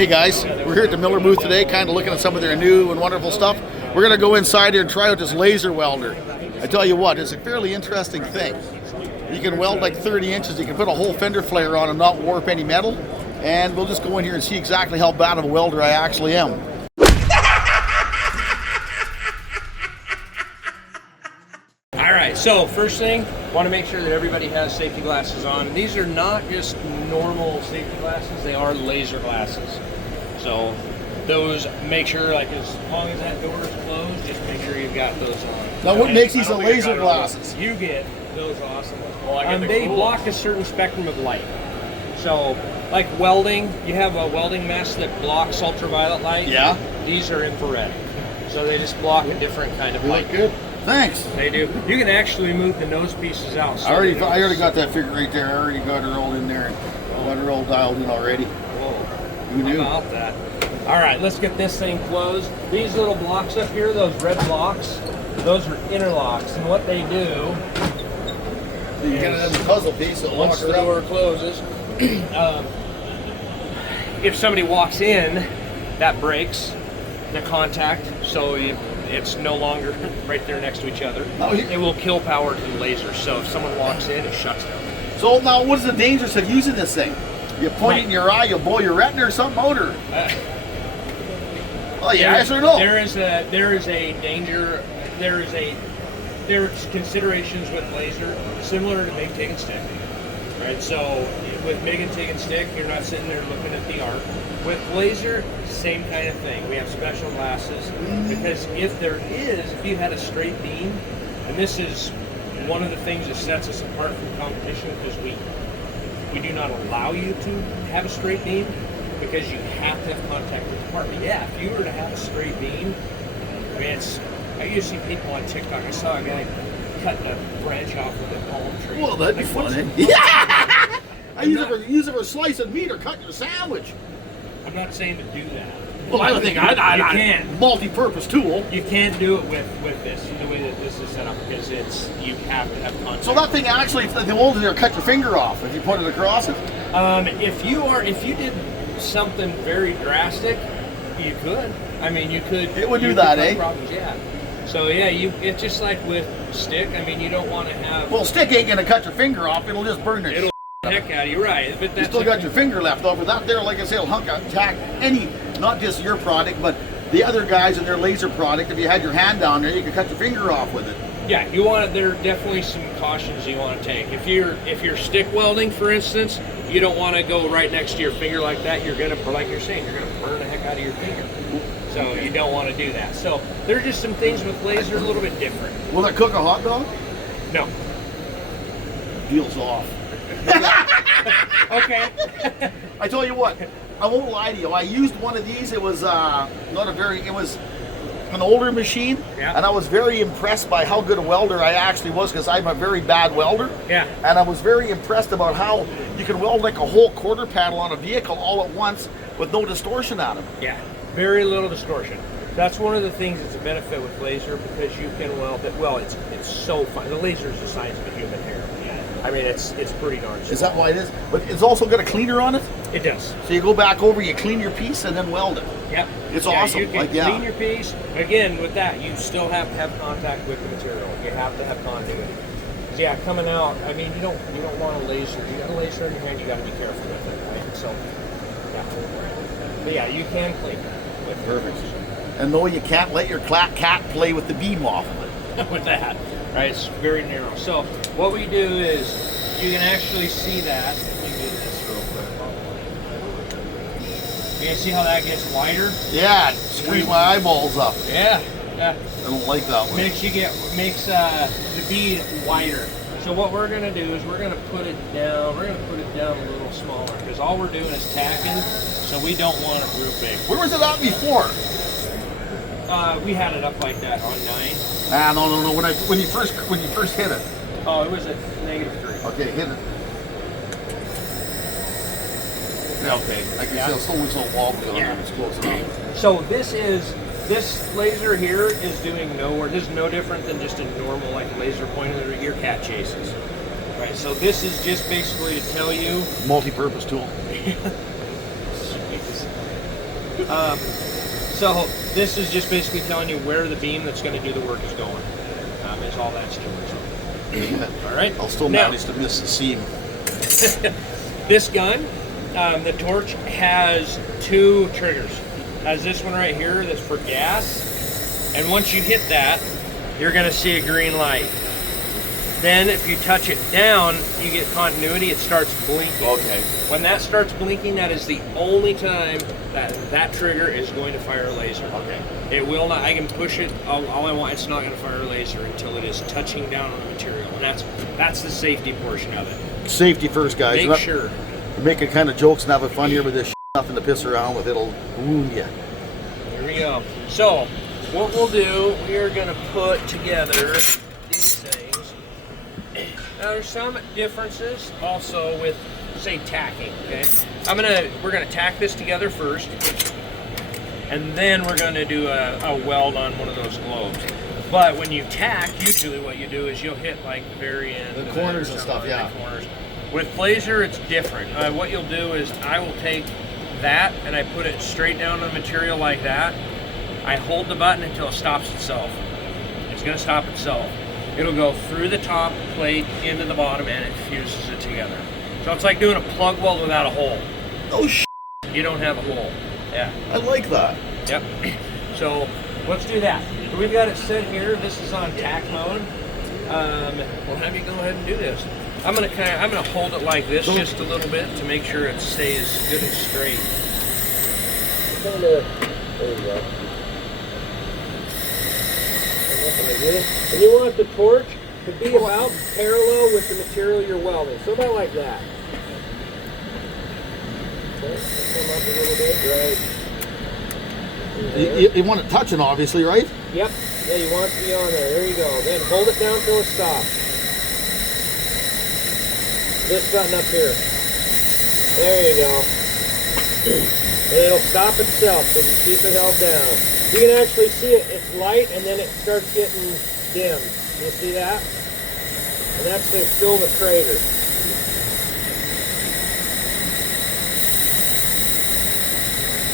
Hey guys, we're here at the Miller booth today, kind of looking at some of their new and wonderful stuff. We're going to go inside here and try out this laser welder. I tell you what, it's a fairly interesting thing. You can weld like 30 inches, you can put a whole fender flare on and not warp any metal. And we'll just go in here and see exactly how bad of a welder I actually am. Alright, so first thing, want to make sure that everybody has safety glasses on. These are not just normal safety glasses, they are laser glasses. So those, make sure, like as long as that door is closed, just make sure you've got those on. Now what makes these laser glasses? You get those awesome ones. Well, they block a certain spectrum of light. So, like welding, you have a welding mesh that blocks ultraviolet light. Yeah. These are infrared. So they just block a different kind of light. Good. Thanks. They do. You can actually move the nose pieces out. So I already got that figure right there. I already got her all in there and got her all dialed in already. Whoa. Who knew? How about that? All right, let's get this thing closed. These little blocks up here, those red blocks, those are interlocks, and what they do. You kind of have the puzzle piece. So once the door closes, if somebody walks in, that breaks the contact, so it's no longer right there next to each other. Oh, it will kill power to the laser. So if someone walks in, it shuts down. So now, what is the dangers of using this thing? You point it in your eye, you'll blow your retina or something out, or? Well, yes or no? There is a danger. There's considerations with laser similar to MIG, TIG, and stick. Right. So with MIG and TIG and stick, you're not sitting there looking at the arc. With laser, same kind of thing. We have special glasses because if you had a straight beam, and this is one of the things that sets us apart from competition, because we do not allow you to have a straight beam because you have to have contact with the part. But yeah, if you were to have a straight beam, I mean, I used to see people on TikTok. I saw a guy cutting a branch off of a palm tree. Well, that'd be fun. Yeah! I use it for slicing meat or cutting a sandwich. I'm not saying to do that. Well, I don't think I can't. Multi-purpose tool. You can't do it with this, the way that this is set up, because you have to have contact. So that thing actually, if the old there, cut your finger off if you put it across it? If you did something very drastic, you could. I mean, you could. It would do that, eh? Problems, yeah. So yeah, it's just like with stick. I mean, you don't want to have. Well, stick ain't gonna cut your finger off. It'll just burn the heck out of you, right? But that's you still got your finger left over. That there, like I said, will hunk out tack any, not just your product, but the other guys and their laser product. If you had your hand down there, you could cut your finger off with it. Yeah, you want. There are definitely some cautions you want to take. If you're stick welding, for instance, you don't want to go right next to your finger like that. You're gonna, like you're saying, you're gonna burn the heck out of your finger. So you don't want to do that. So there are just some things with laser a little bit different. Will it cook a hot dog? No. Deal's off. Okay. I tell you what, I won't lie to you. I used one of these. It was it was an older machine, yeah. And I was very impressed by how good a welder I actually was, because I'm a very bad welder. Yeah. And I was very impressed about how you can weld like a whole quarter panel on a vehicle all at once with no distortion on it. Yeah. Very little distortion. That's one of the things that's a benefit with laser, because you can weld it. Well, it's so fun. The laser is the size of a human hair. I mean, it's pretty darn small. Is that why it is? But it's also got a cleaner on it? It does. So you go back over, you clean your piece, and then weld it. Yep. It's awesome. You can clean your piece. Again, with that, you still have to have contact with the material. You have to have continuity. So yeah, coming out, I mean, you don't want a laser. You got a laser in your hand, you got to be careful with it, right? So, yeah. But yeah, you can clean it with perfect. And no, you can't let your cat play with the beam off of it. with that, right? It's very narrow. So what we do is you can actually see that. Let me do this real quick. You can see how that gets wider? Yeah, squeeze my eyeballs up. Yeah, yeah. I don't like that one. Makes the bead wider. So what we're gonna do is we're gonna put it down. We're gonna put it down a little smaller, because all we're doing is tacking. So we don't want it real big. Where was it at before? We had it up like that on 9. Ah, no. When you first hit it. Oh, it was at -3. Okay, hit it. Yeah, okay. I can see it's always so wobbly on there. It's close enough. So this laser here is doing nowhere. This is no different than just a normal laser pointer that your cat chases. Right. So this is just basically to tell you. Multi-purpose tool. So this is just basically telling you where the beam that's going to do the work is going. Is all that's doing. All right. I'll still manage to miss the seam. This gun, the torch has 2 triggers. Has this one right here that's for gas, and once you hit that, you're going to see a green light. Then if you touch it down, you get continuity, it starts blinking. Okay. When that starts blinking, that is the only time that trigger is going to fire a laser. Okay. It will not, I can push it all I want, it's not going to fire a laser until it is touching down on the material. And that's the safety portion of it. Safety first, guys. Make sure. We're making kind of jokes and having fun here with this nothing to piss around with. It'll wound you. Here we go. So, what we'll do, we are going to put together these things. Now, there's some differences also with, say, tacking. Okay, we're gonna tack this together first, and then we're gonna do a weld on one of those globes. But when you tack, usually what you do is you'll hit like the very end, the corners and stuff. Yeah. Corners. With laser, it's different. What you'll do is I will take that and I put it straight down on the material like that. I hold the button until it stops itself. It's gonna stop itself. It'll go through the top plate into the bottom and it fuses it together. So it's like doing a plug weld without a hole. Oh You don't have a hole. Yeah. I like that. Yep. So let's do that. We've got it set here. This is on tack mode. We'll have you go ahead and do this. I'm gonna hold it like this just a little bit to make sure it stays good and straight. There you go. Like this. And you want the torch to be about parallel with the material you're welding. So about like that. Okay, come up a little bit, right. You want it touching, obviously, right? Yep. Yeah, you want it to be on there. There you go. Then hold it down till it stops. This button up here. There you go. And it'll stop itself, so you keep it held down. You can actually see it, it's light and then it starts getting dim. You see that? And that's to fill the crater.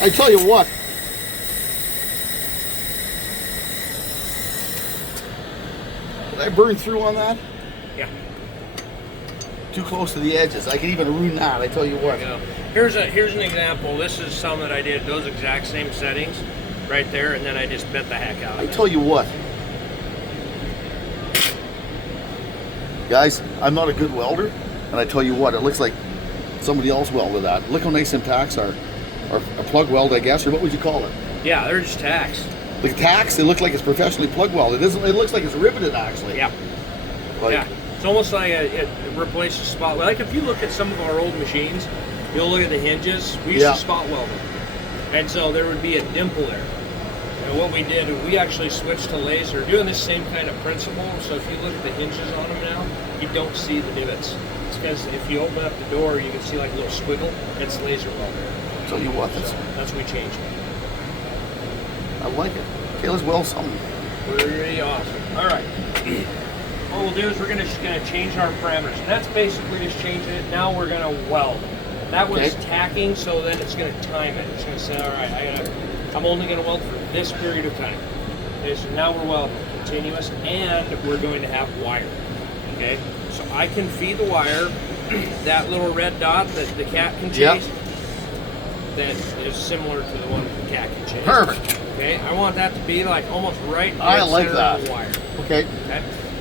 I tell you what. Did I burn through on that? Yeah. Too close to the edges. I can even ruin that, I tell you what. Here's an example. This is some that I did those exact same settings right there, and then I just bent the heck out of it. I tell you what. Guys, I'm not a good welder, and I tell you what, it looks like somebody else welded that. Look how nice them tacks are. Or a plug weld, I guess, or what would you call it? Yeah, they're just tacks. The tacks, they look like it's professionally plug welded. It looks like it's riveted, actually. Yeah. Yeah. It's almost like it replaces spot weld. Like if you look at some of our old machines, you'll look at the hinges. We used to spot weld them. And so there would be a dimple there. And what we did, we actually switched to laser, doing this same kind of principle. So if you look at the hinges on them now, you don't see the divots. It's because if you open up the door, you can see like a little squiggle. It's laser welded. Tell you what, that's what we changed. I like it. Okay, let's weld something. Pretty awesome. All right. What we'll do is we're just going to change our parameters. And that's basically just changing it. Now we're going to weld. That was tacking, so then it's going to time it. It's going to say, all right, I'm only going to weld for this period of time. Okay, so now we're welding continuous, and we're going to have wire. Okay, so I can feed the wire. That little red dot that the cat can chase, that is similar to the one the cat can chase. Perfect. Okay, I want that to be like almost right in the center of the wire. Okay.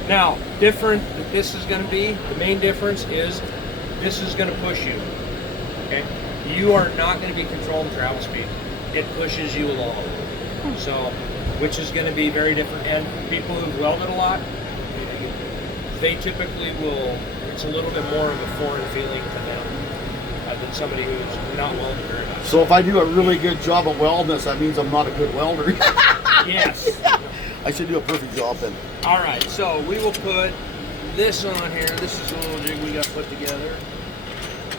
Now, different that this is going to be, the main difference is this is going to push you. Okay? You are not going to be controlling travel speed. It pushes you along. So, which is going to be very different. And people who've welded a lot, they typically will, it's a little bit more of a foreign feeling to them than somebody who's not welded very much. So if I do a really good job of welding this, that means I'm not a good welder. Yes. I should do a perfect job then. All right, so we will put this on here. This is a little jig we got put together.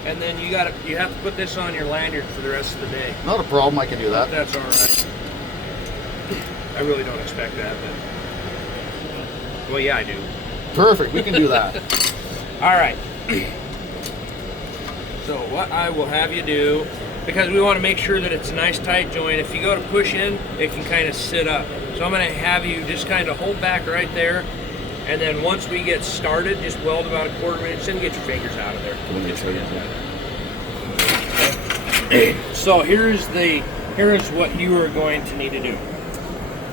And then you have to put this on your lanyard for the rest of the day. Not a problem, I can do that. That's all right. I really don't expect that, but well, yeah, I do. Perfect, we can do that. All right. So what I will have you do because we want to make sure that it's a nice tight joint. If you go to push in, it can kind of sit up. So I'm going to have you just kind of hold back right there, and then once we get started, just weld about a 1/4 inch and get your fingers out of there. So here's what you are going to need to do.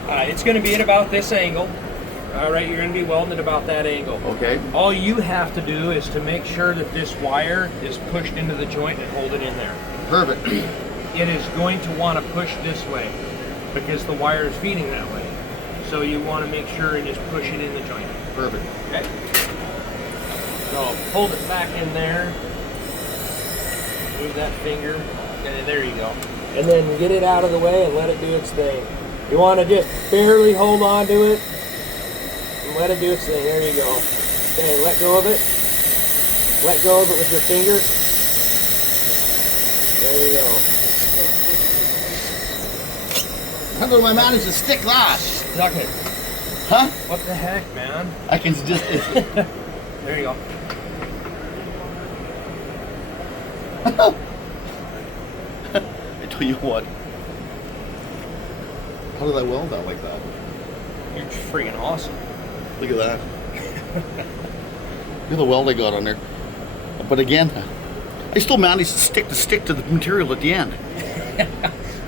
It's going to be at about this angle. All right, you're going to be welding at about that angle. Okay. All you have to do is to make sure that this wire is pushed into the joint and hold it in there. Perfect. It is going to want to push this way because the wire is feeding that way. So you want to make sure and just push it in the joint. Perfect. Okay. So hold it back in there. Move that finger. And there you go. And then get it out of the way and let it do its thing. You want to just barely hold on to it and let it do its thing. There you go. Okay, let go of it. Let go of it with your fingers. There you go. How do I manage to stick that? Stuck it. Huh? What the heck, man? I can just... There you go. I tell you what. How did I weld that like that? You're freaking awesome. Look at that. Look at the weld I got on there. But again, I still managed to stick to the material at the end.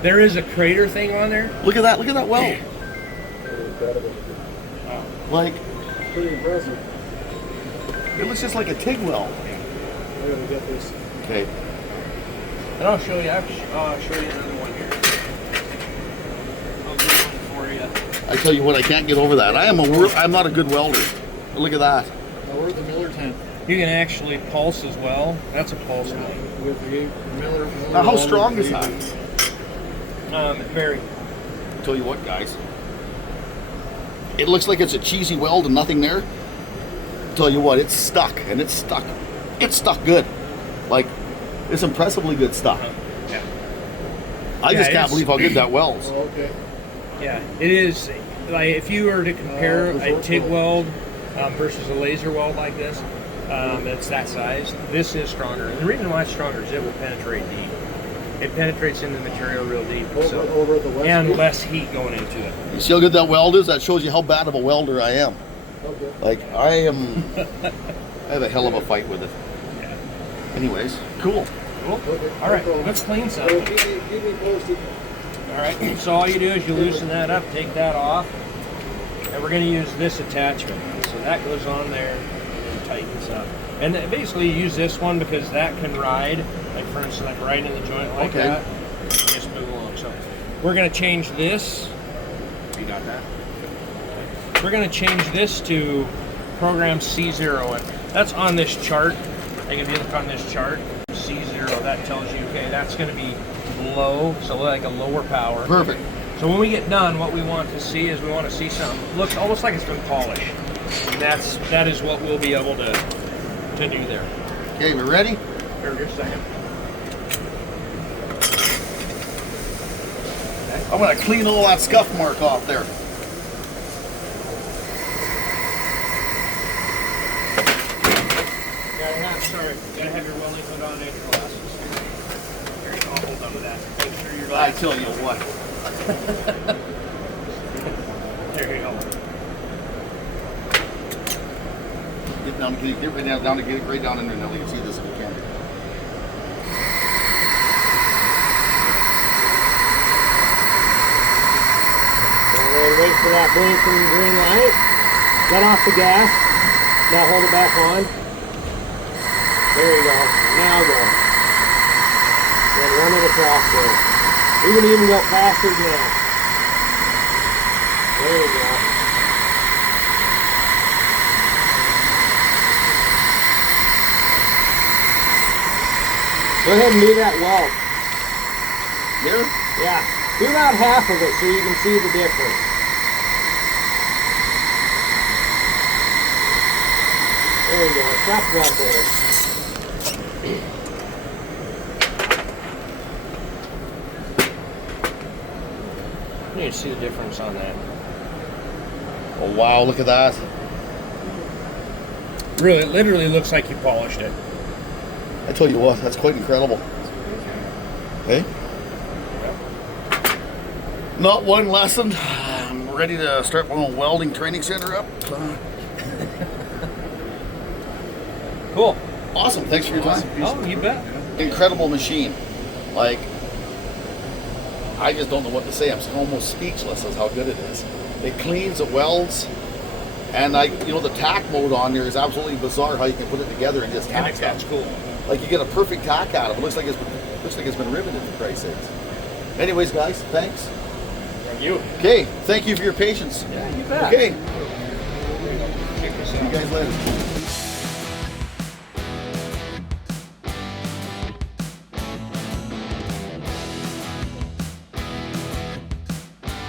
There is a crater thing on there. Look at that weld. Wow. Like, Pretty impressive. it looks just like a TIG weld. I gotta get this. Okay. And I'll show you. I'll show you another one here. I'll do one for you. I tell you what, I can't get over that. I'm not a good welder. But look at that. Now where's the Miller tent? You can actually pulse as well. That's a pulse one. With the Miller. Now, how strong is that? Very. I tell you what, guys. It looks like it's a cheesy weld and nothing there. I tell you what, it's stuck, and it's stuck. It's stuck good. Like, it's impressively good stuff. Yeah. I just can't believe how good that welds. Oh, okay. Yeah, it is. Like if you were to compare a TIG weld versus a laser weld like this, it's that size. This is stronger, and the reason why it's stronger is it will penetrate deep. It penetrates into the material real deep, Over at the west and gate? less heat going into it. You see how good that weld is? That shows you how bad of a welder I am. Okay. Like, I have a hell of a fight with it. Yeah. Anyways, cool. Cool. Okay. All right, No problem. let's clean So something. keep me posted. All right. So all you do is you loosen that up, take that off, and we're going to use this attachment. So that goes on there and tightens up. And then basically you use this one because that can ride, like for instance, like right in the joint like Okay. that. Just move along. So we're going to change this. You got that? We're going to change this to program C0. And that's on this chart. Like if you look on this chart, C0, that tells you, okay, that's going to be low, so like a lower power. Perfect. So when we get done, what we want to see is we want to see something looks almost like it's been polished. And that is what we'll be able to do there. Okay, we ready? Here, just a second. I'm going to clean all that scuff mark off there. Gotta have your welding hood on and your glasses. Here you go, hold on to that. Make sure your I glasses. tell you what. There you go. Get down, get right down, get right down in there now. You can see this if you can. Wait for that blinking green light. Let off the gas. Now hold it back on. There you go. Now go. Then run it across there. You can even go faster than that. There you go. Go ahead and do that weld. There? Yeah. Do about half of it so you can see the difference. There you go. Stop right there. You need to see the difference on that. Oh, wow, look at that. Really, it literally looks like you polished it. I tell you what, that's quite incredible. Hey? Not one lesson. I'm ready to start my own welding training center up. Cool. Awesome. Thanks for your time. Oh, you bet. Incredible machine. Like, I just don't know what to say. I'm almost speechless as how good it is. It cleans, it welds, and the tack mode on there is absolutely bizarre how you can put it together and just tack That's stuff. cool. Like you get a perfect tack out of it. Looks like it's been riveted for Christ's sakes. Anyways, guys, thanks. From you. Okay, thank you for your patience. Yeah, you bet. Okay, Check this see you out. guys later.